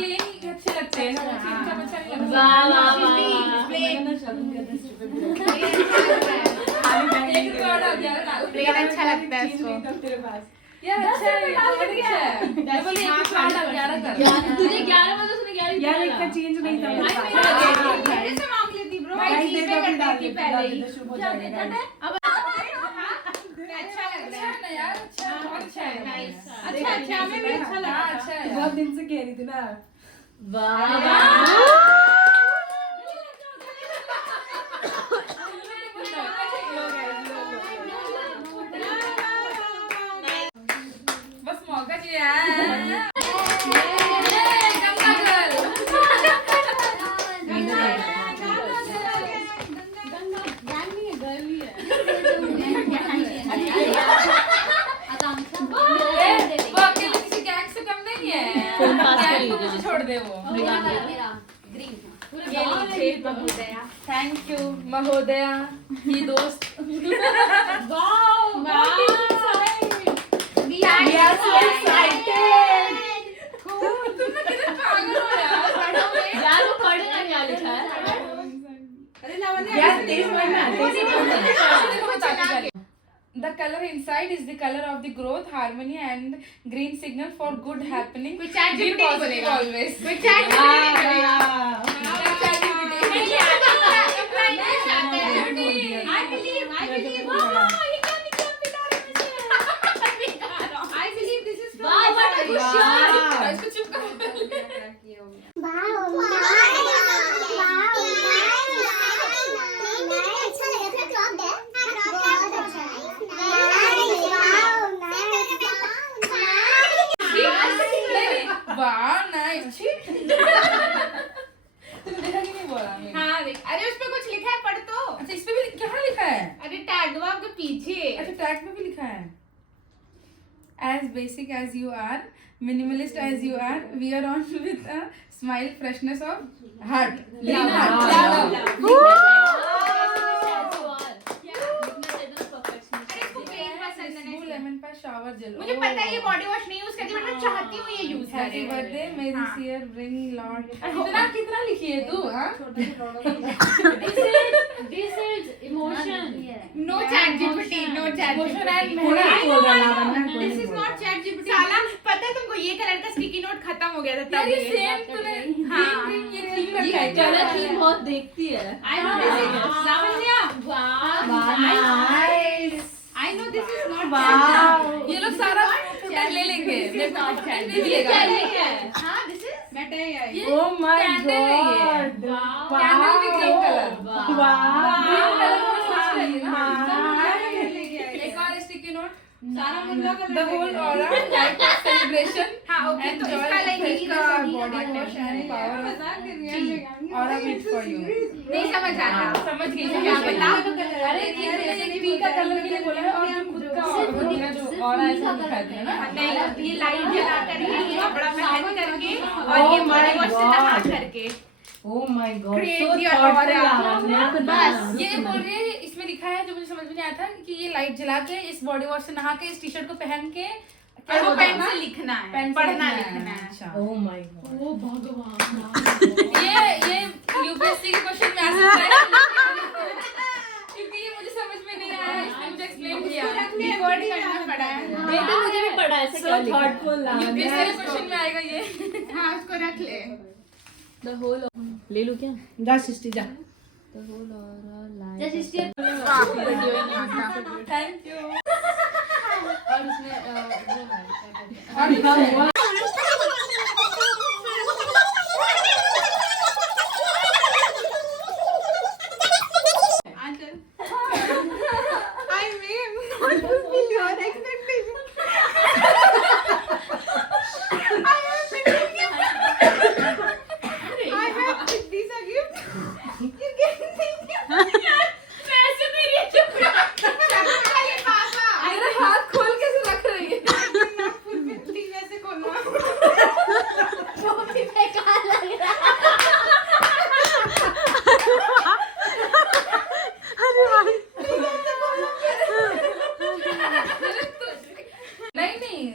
Plane ही अच्छे लगते हैं, चमचम अच्छा नहीं लगता। वाह वाह वाह लेकिन अच्छा लगता है इसको यार अच्छा है, बहुत अच्छा है। मैं बोली एक कार्ड डाल 11 कर। तुझे 11 में तो उसने 11 यार एक का चेंज नहीं था मेरे पास। मेरे से मांग लेती ब्रो भाई मैं दे जीपे दो कर डाल देती दे पहले ही शुभ हो जाएगा। अब अच्छा लग रहा है ना यार, अच्छा है, बहुत अच्छा है। अच्छा हमें भी अच्छा लगा अच्छा है। बहुत दिन से कह रही थी ना। बस मौका चाहिए यार। छोड़ दे वो। थैंक यू महोदया ही दोस्त। यार वो पढ़ ना क्या लिखा है। The color inside is the color of the growth, harmony and green signal for good happening. कोई chat Be GPT positive बोलेगा। always. कोई chat GPT बोलेगा। हाँ देख, अरे उस पे कुछ लिखा है पढ़ तो। अच्छा इस पे भी क्या लिखा है? अरे टैग दो आपके पीछे। अच्छा टैग में भी लिखा है as basic as you are, minimalist as you are, we are on with a smile, freshness of heart. Lemon पर शावर जेल। मुझे पता है ये बॉडी वॉश नहीं यूज करती बट मैं चाहती हूँ ये use happy birthday may this year bring lot. कितना कितना लिखी है तू? हाँ This is emotion. No ChatGPT no chat Emotion and this is not ChatGPT साला पता है तुमको ये कलर का स्टिकी नोट खत्म हो गया था यार तब ये सेम तूने हाँ। ये थीम रखा है। कलर थीम बहुत देखती है। I know this is Lavanya I know this is not ये लोग सारा प्रोडक्ट ले लेंगे। मेरे को नहीं मिलेगा। हां दिस इज बेटा ये Oh my कैंडल है ये। God. कैंडल भी ग्रीन कलर। ग्रीन कलर को सोच रही है ना। एक और स्टिकी नोट। सारा मुल्ला colour The whole aura, light of celebration. हाँ ओके तो इसका लाइक यही का body wash and power of aura meant for you. नहीं समझ आ रहा समझ गई क्या क्या बता अरे ये टी का कलर के लिए बोला है और जो खुद का होगा जो aura ऐसा दिखाते हैं ना। नहीं ये लाइट जला करके ये कपड़ा पहन करके और ये बॉडी वॉश से नहा करके Oh my God. Create So your thoughtful aura. Lavanya. बस ये बोल रही है इसमें लिखा है जो मुझे समझ में नहीं आया था कि ये लाइट जला के इस बॉडी वॉश से नहा के इस टी शर्ट को पहन के और वो पेन से लिखना है पेन से पढ़ना लिखना लिखना है अच्छा। Oh my God. ओ भगवान। ये यूपीएससी के क्वेश्चन में आ सकता है क्योंकि ये मुझे समझ में नहीं आया इसने मुझे एक्सप्लेन किया। रिकॉर्ड करना पड़ा है देखो मुझे भी पढ़ा ऐसे So क्या लिखा है। thoughtful यूपीएससी के लावण्या। क्वेश्चन में आएगा ये। हाँ उसको रख ले The whole ले लूं क्या? जा सृष्टि जा। The whole aura light. Thank you. और इसमें वो है और लिखा हुआ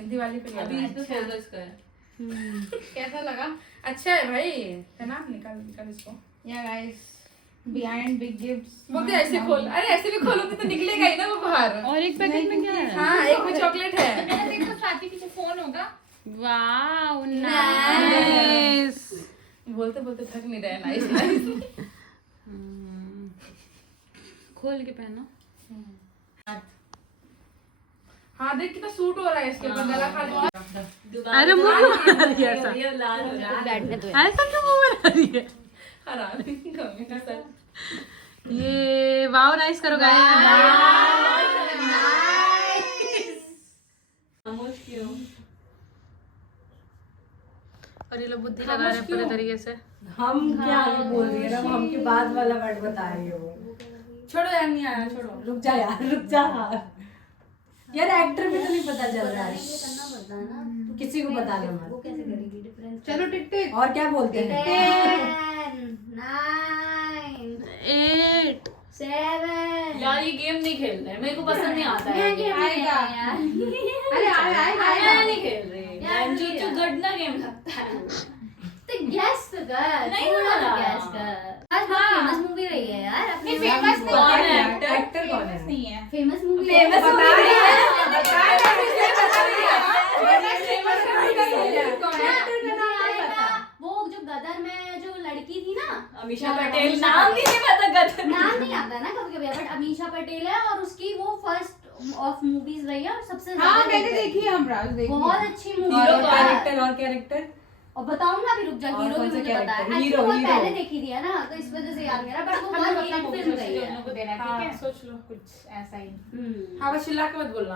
दिवाली पे अभी इसमें फोल्डर्स का है। कैसा लगा अच्छा है भाई, है ना? निकाल निकाल इसको। या गाइस, बिहाइंड बिग गिफ्ट्स। बोलते ऐसे खोल, अरे ऐसे भी खोलोगे तो निकलेगा ही ना वो बाहर। और एक पैकेट में क्या है? हाँ, एक में चॉकलेट है। मैंने देखो साथी पीछे फोन होगा। Wow nice. बोलते बोलते थक नहीं रहे। Nice nice. खोल के पहनो। हाँ देख कितना सूट हो रहा है इसके ऊपर, गला खाली। अरे मुंह में बना रही है ऐसा। बैठने दो। ऐसा क्यों मुंह में बना रही है? हराम कमी का सर। ये वाओ नाइस करो और ये लोग बुद्धि लगा रहे हैं पूरे तरीके से। हम क्या आगे बोल रही है ना, हम के बाद वाला वर्ड बता रही है वो। छोड़ो यार, नहीं आया, छोड़ो। रुक जा यार, रुक जा यार, एक्टर भी तो नहीं पता चल रहा है, किसी को बताना मत। चलो टिक टिक। और क्या बोलते हैं? 8 यार ये गेम नहीं खेल रहे, मेरे को पसंद नहीं आता है। आएगा। अरे आएगा। मैं नहीं खेल रही यार, जो गड़ना गेम लगता है। गेस तो कर, नहीं थोड़ा हो रहा। गेस कर। आज बहुत फेमस मूवी रही है यार अपने। नहीं फेमस नहीं कौन है, है? एक्टर कौन है? नहीं है। फेमस मूवी फेमस है। मूवी है। वो जो गदर में जो लड़की थी ना, अमीषा पटेल। नाम नहीं पता गदर। नाम नहीं आता ना कभी कभी, बट अमीषा पटेल है और उसकी वो फर्स्ट ऑफ मूवीज रही है और सबसे हाँ ज्यादा मैंने rated। देखी है, हमराज देखी है। बहुत अच्छी मूवी और है। कैरेक्टर, और कैरेक्टर और बताऊं ना, अभी रुक जा। और हीरो कौन भी सा मुझे पता है। character? Actually हीरो, वो हीरो। पहले देखी थी है ना, तो इस वजह से याद नहीं आ रहा, बट वो बहुत अपना हिट मूवी फिल्म सोच रही के है। उन लोगों को देना, ठीक है? सोच लो कुछ ऐसा ही। हाँ बस चिल्ला के मत बोलना।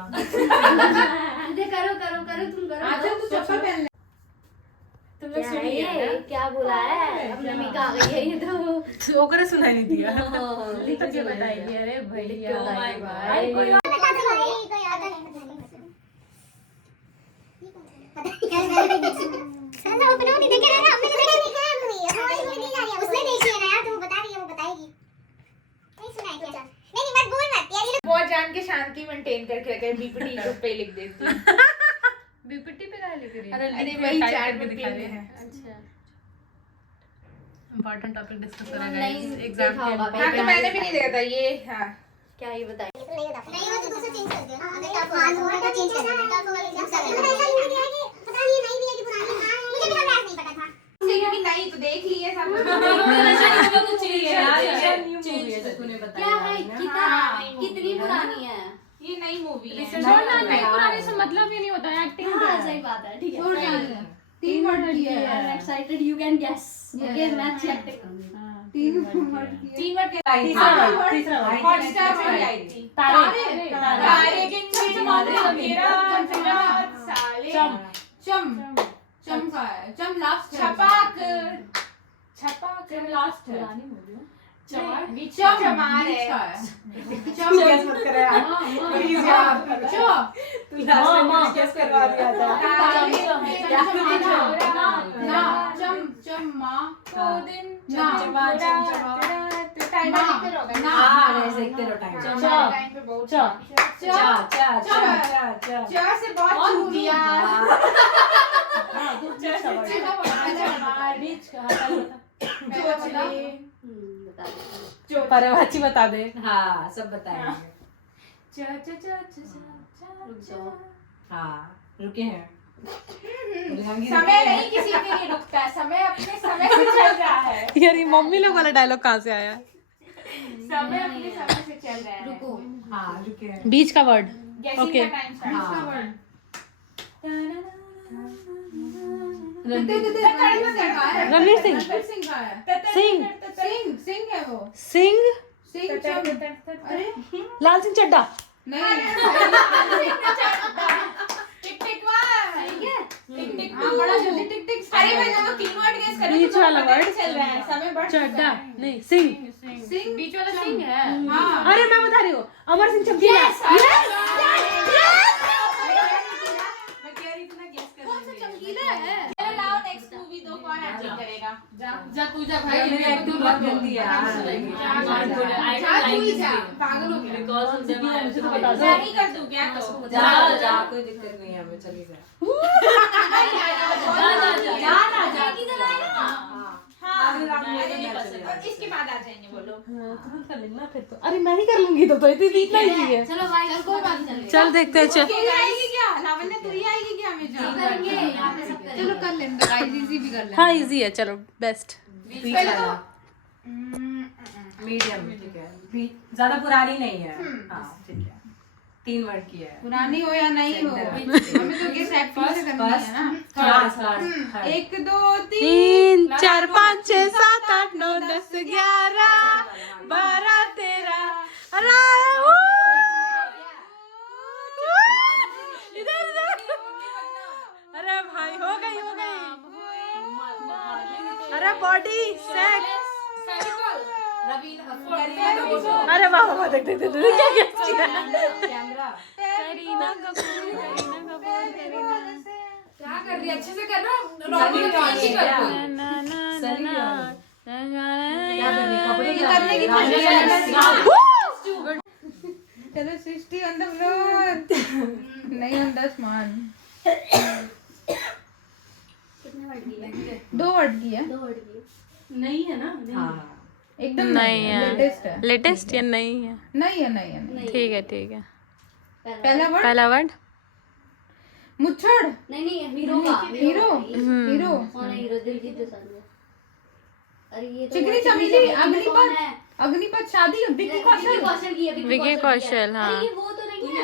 करो करो करो, तुम करो। अच्छा तू चप्पल पहन ले। तुम लोग क्या सुन लिया है? क्या बोला है? अब नमी का आ गई है ये तो। ओकरे सुनाई नहीं दिया। लिख के बताइए। अरे भैया Oh my भाई, कोई और बहुत जान के शांति मेंटेन करके रखे, बीपीटी ग्रुप पे लिख देती हूँ। बीपीटी पे क्या लिख रही है? अरे वही चैट में दिखा रहे हैं। अच्छा इंपॉर्टेंट टॉपिक डिस्कस करेंगे नहीं गाइस एग्जाम देखा होगा के। हाँ तो मैंने भी नहीं देखा था ये। हाँ क्या ये बताइए। नहीं वो तो दूसरा चेंज कर दियो ना, अगर टफ हुआ तो चेंज कर देना। टफ वाला एग्जाम कर देना। ऐसा नहीं दिया कि पता नहीं नहीं दिया कि पुरानी हां, मुझे भी हमराज नहीं पता था। क्योंकि नहीं तो देख लिए सब। क्या है? कितनी पुरानी है? ये नई मूवी है। छोड़ना नहीं, पुराने से मतलब ही नहीं होता है, एक्टिंग हाँ सही बात है, ठीक छोड़ है। जाना। 3 वर्ड की आई एम है। Excited, you can guess. Okay मैं चेक करूंगी। 3 वर्ड की है। 3 वर्ड के तीसरा वर्ड। हॉटस्टार पे आई थी। तारे गिनती चमक मेरा चमक साले। चम का है। चम लास्ट छपाक लास्ट है। चमार है। चम गैस मत करे यार, प्लीज यार। तू लास्ट में गैस करवा दिया परवाची बता दे। हाँ सब बताएंगे। हाँ रुके हैं। समय नहीं किसी के लिए रुकता है, समय अपने समय से चल रहा है। यार ये मम्मी लोग वाला डायलॉग कहाँ से आया? समय अपने समय से चल रहा है। रुको। हाँ रुके हैं। बीच का वर्ड। Guessing Okay. का time start। हाँ। रणवीर सिंह। सिंह है वो। सिंह। अरे लाल सिंह चड्डा। नहीं टिक टिक वन। टिक टिक हाँ बड़ा जल्दी टिक टिक। अरे मैंने तो 3 वर्ड गेस करे। बीच वाला word। चल रहा है, समय बढ़ चुका चड्डा है। नहीं, सिंह। सिंह बीच वाला सिंह है। हाँ अरे मैं बता रही हूँ, अमर सिंह चमकीला। चलो लाओ नेक्स्ट मूवी दो, कौन एक्टिंग करेगा? जा जा तू जा भाई, मेरी एक्टिंग बहुत गंदी है यार। पागल हो गया। Because of them, I मुझे तो बता दो। मैं ही कर दूं क्या तो? जा जा, कोई दिक्कत नहीं है, हमें चली जा। और इसके बाद आ जाएंगे वो लोग। तुरंत कर लेना फिर तो। अरे मैं ही कर लूंगी तो इतना ही है। चलो भाई, कोई बात नहीं। चल देखते हैं, चल। तू ही आएगी क्या लावण्य? तू ही आएगी क्या हमेशा? करेंगे यहाँ पे सब करेंगे। चलो कर लेंगे गाइस, इजी भी कर लेंगे। हाँ इजी है, चलो बेस्ट। पहले तो मीडियम ठीक है, ज्यादा पुरानी नहीं है। हाँ ठीक है, 3 वर्ड की है। पुरानी हो या नहीं हो, हमें तो गेस एक्टिंग से करनी है ना। क्लास 1 2 3 4 5 6 7 8 9 10 11 12 13 इधर अरे भाई हो गई अरे बॉडी सेट। अरे वाह वाह देख देख देख क्या कैमरा करीना कपूर क्या कर रही है? अच्छे से कर रहा हूँ, नॉर्मल डांस ही कर रही हूँ। करने की कोशिश कर। चलो सृष्टि ऑन द फ्लोर। नहीं ऑन द स्मान। कितने वर्ड की है? 2 वर्ड की है। 2 वर्ड की। नहीं है ना? हाँ एकदम नहीं है, लेटेस्ट है। लेटेस्ट या नहीं है? नहीं है, नहीं है। ठीक है पहला वर्ड पहला वर्ड मुच्छड़। नहीं हीरो का। हीरो कौन है हीरो? दिलजीत दोसांझ। अरे ये तो चिकनी चमेली, अग्निपथ। अग्निपथ शादी विक्की विक्की कौशल। कौशल की है। विक्की कौशल, हाँ। अरे ये वो तो नहीं है।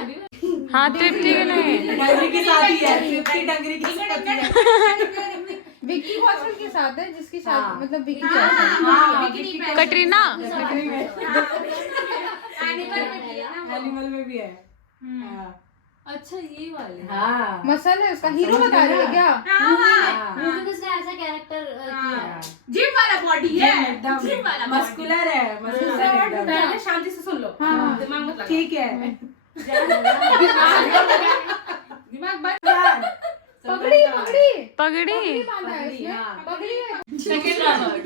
हाँ तृप्ति की नहीं। डंगरी की शादी है, तृप्ति डंगरी की शादी है। विक्की कौशल के साथ है, जिसकी शादी हाँ। मतलब विक्की कटरीना। एनिमल में भी है। हाँ। अच्छा ये वाले। हाँ मसल है उसका। हीरो बता रही है क्या? मूवी में उसने ऐसा कैरेक्टर किया है। जिम वाला बॉडी है, एकदम मस्कुलर है, मस्कुलर एकदम। पहले शांति से सुन लो, दिमाग मत लगाओ। ठीक है। दिमाग बंद। पगड़ी पगड़ी पगड़ी बांधा है इसमें। पगड़ी है। Second word.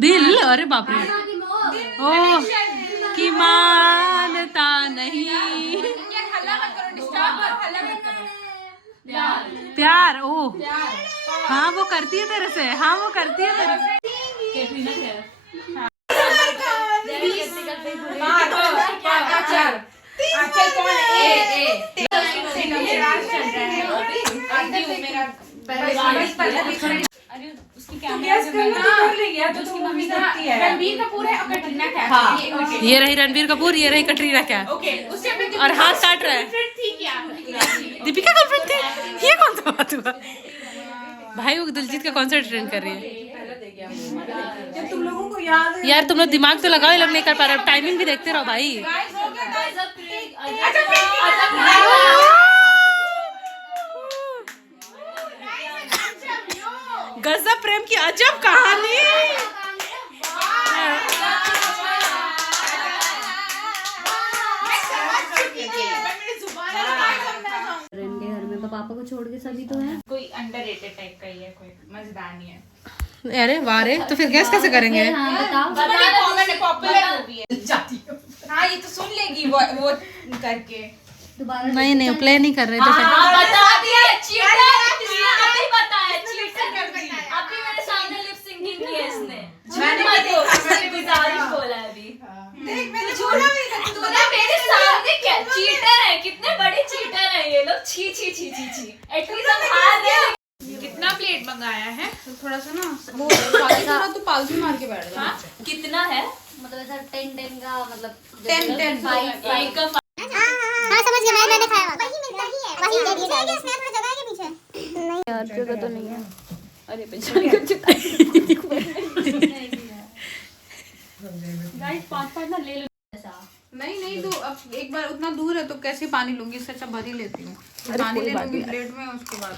दिल। अरे बाप रे। शादी में वो ओ कि मानता नहीं हल्ला मत करो, डिस्टर्ब मत, हल्ला मत करो। प्यार। ओ हाँ वो करती है तेरे से, हाँ वो करती है तेरे से। कैटरीना कैफ। चल कौन ए अरे उसकी कैमरा रणबीर कपूर है और कटरीना कैफ। ये रही रणबीर कपूर, ये रही कटरीना कैफ। ओके उससे और हाथ काट रहा है। थी क्या? दीपिका गर्लफ्रेंड थी। ये कौन सा बात हुआ? भाई वो दिलजीत का कॉन्सर्ट अटेंड कर रही है। तुम लोगों को याद है? यार तुम लोग दिमाग तो लगाओ, ये लोग नहीं कर पा रहे। टाइमिंग भी देखते रहो भाई। गजब प्रेम की अजब कहानी। फ्रेंड के घर में तो पापा को छोड़ के सभी तो है। कोई अंडररेटेड टाइप का ही है, कोई मजेदार नहीं है। अरे वाह रे, तो फिर गैस कैसे करेंगे? हाँ बताओ। कॉमन है, पॉपुलर मूवी है। हाँ ये तो सुन लेगी वो करके। दोबारा नहीं प्ले नहीं कर रहे तो फिर बता दिया चीटर। इसने अभी बताया चीटर कर दी। अभी मेरे सामने लिप सिंकिंग की है इसने। मैंने गुजारिश बोला अभी। देख मैंने बोला भी था तूने मेरे सामने क्या चीटर है? कितने बड़े चीटर हैं ये लोग। छी छी छी छी छी। एटलीस्ट हम हार रहे हैं। कितना प्लेट मंगाया है? तो थोड़ा सा ना वो थोड़ा तू पालतू मार के बैठ जा। कितना है? मतलब ऐसा 10 का मतलब 10 एक का हाँ समझ गया, मैंने खाया वही मिलता ही है, वही ले लिया जाएगा। स्नैप पर जगह है के पीछे नहीं यार जगह तो नहीं है। अरे गाइस 5 ना ले लो। नहीं तो अब एक बार उतना दूर है तो कैसे पानी लूंगी, इससे अच्छा भर ही लेती हूँ। पानी ले लूंगी प्लेट में, उसके बाद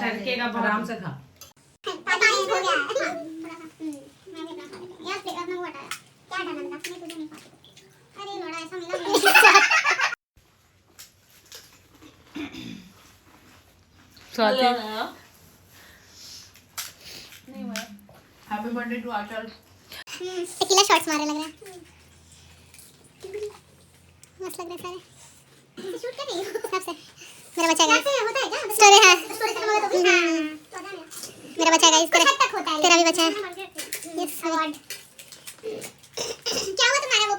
सरकेगा आराम से खा। पता नहीं हो गया है। मैं भी खा लेती यार। प्लेट अपना वो हटाया, क्या डालना था? मैं तुझे नहीं खाती। अरे लोड़ा ऐसा मिला मुझे। Swati happy birthday to Anchal. Tequila shots मारे लग रहा है। मस्त लग रहा है सारे। शूट कर रही हो सबसे। मेरा बच्चा गाइस होता है क्या स्टोरी? हां स्टोरी खत्म होगा तो भी हां मेरा बच्चा गाइस तेरा तक होता है। तेरा भी बच्चा है। यस गॉड क्या हुआ तुम्हारा वो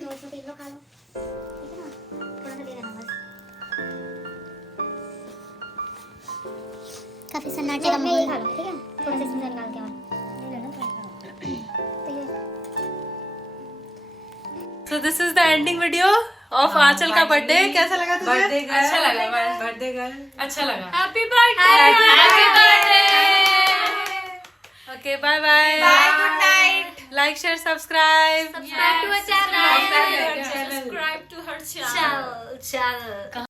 नो सो पी लो खा लो ठीक है ना थोड़ा सा दे देना बस। काफी सन्नाटे का माहौल खा लो ठीक है थोड़ा सा इसमें निकाल के और ले लेना थोड़ा सा तो ये So this is the ending video of आंचल का बर्थडे। कैसा लगा तुझे? बर्थडे गर्ल अच्छा लगा। बर्थडे गर्ल अच्छा लगा। Happy birthday. Okay bye bye. Good night. Like share subscribe. Subscribe to our channel. Subscribe Subscribe to her channel. Channel.